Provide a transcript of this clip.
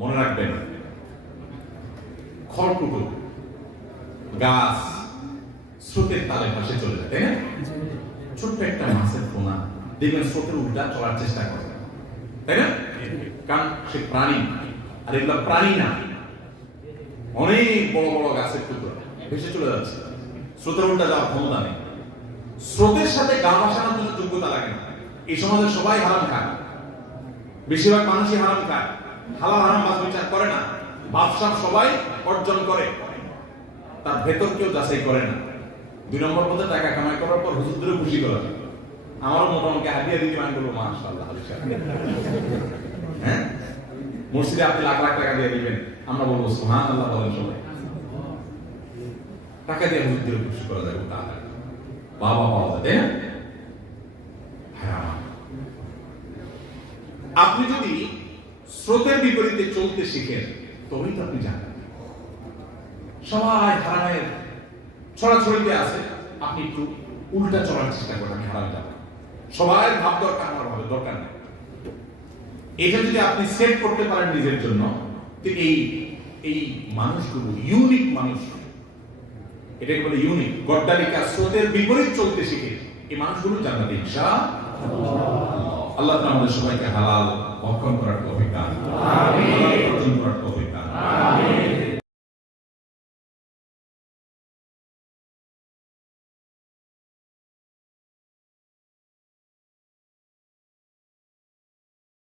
মনে রাখবেন, খড়কুটো, গাছ স্রোতের তালে ভাসে চলে যায়, তাই না? ছোট্ট একটা মাছের পোনা, দেখবেন স্রোতের উল্টা চলার চেষ্টা করে, তাই না? কারণ সে প্রাণী, আর এগুলো প্রাণী না, অনেক বড় বড় গাছের টুকরো ভেসে চলে যাচ্ছে। স্রোতের উল্টা যাওয়ার ক্ষমতা নেই। স্রোতের সাথে গা ভাসানোর জন্য যোগ্যতা লাগে না। এই সমাজে সবাই হারাম খায়। বেশিরভাগ মানুষই হারাম খায়। হালাল হারাম বাস বিচার করে না, বাদশাহ সবাই অর্জন করে। তার ভেতর কেউ যাচাই করে না। দুই নম্বর পথে টাকা কামাই করার পর হুজুরদেরও খুশি করা। যায়। মোটামুটি দিদি আমি বলব মাশাআল্লাহ, হাদিস হ্যাঁ? মসজিদে আপনি লাখ লাখ টাকা দিয়ে দিবেন, আমরা বলব সুহান আল্লাহ বলেন সবাই। টাকা দিয়ে হুজুরদেরও খুশি করা যাবে তাড়াতাড়ি বাবা পাওয়া যায়। আপনি যদি স্রোতের বিপরীতে চলতে শিখেন তবেই তো আপনি জানেন। সবাই হারামের ছড়াছড়িতে আছে, আপনি একটু উল্টা চলার চেষ্টা করেন, আমি হারামে যাব সবাই ভাব দরকার আমার ভাবে দরকার নেই। এটা যদি আপনি সেট করতে পারেন নিজের জন্য এই এই মানুষগুলো ইউনিক মানুষ এটাকে বলে ইউনিক গড্ডালিকা স্রোতের বিপরীত চলতে শিখে, এই মানুষগুলো জান্নাতে ইনশা আল্লাহ আমাদের সবাইকে হালাল অক্ষণ করার তৌফিক দান আমিন।